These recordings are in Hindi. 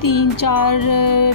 3-4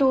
2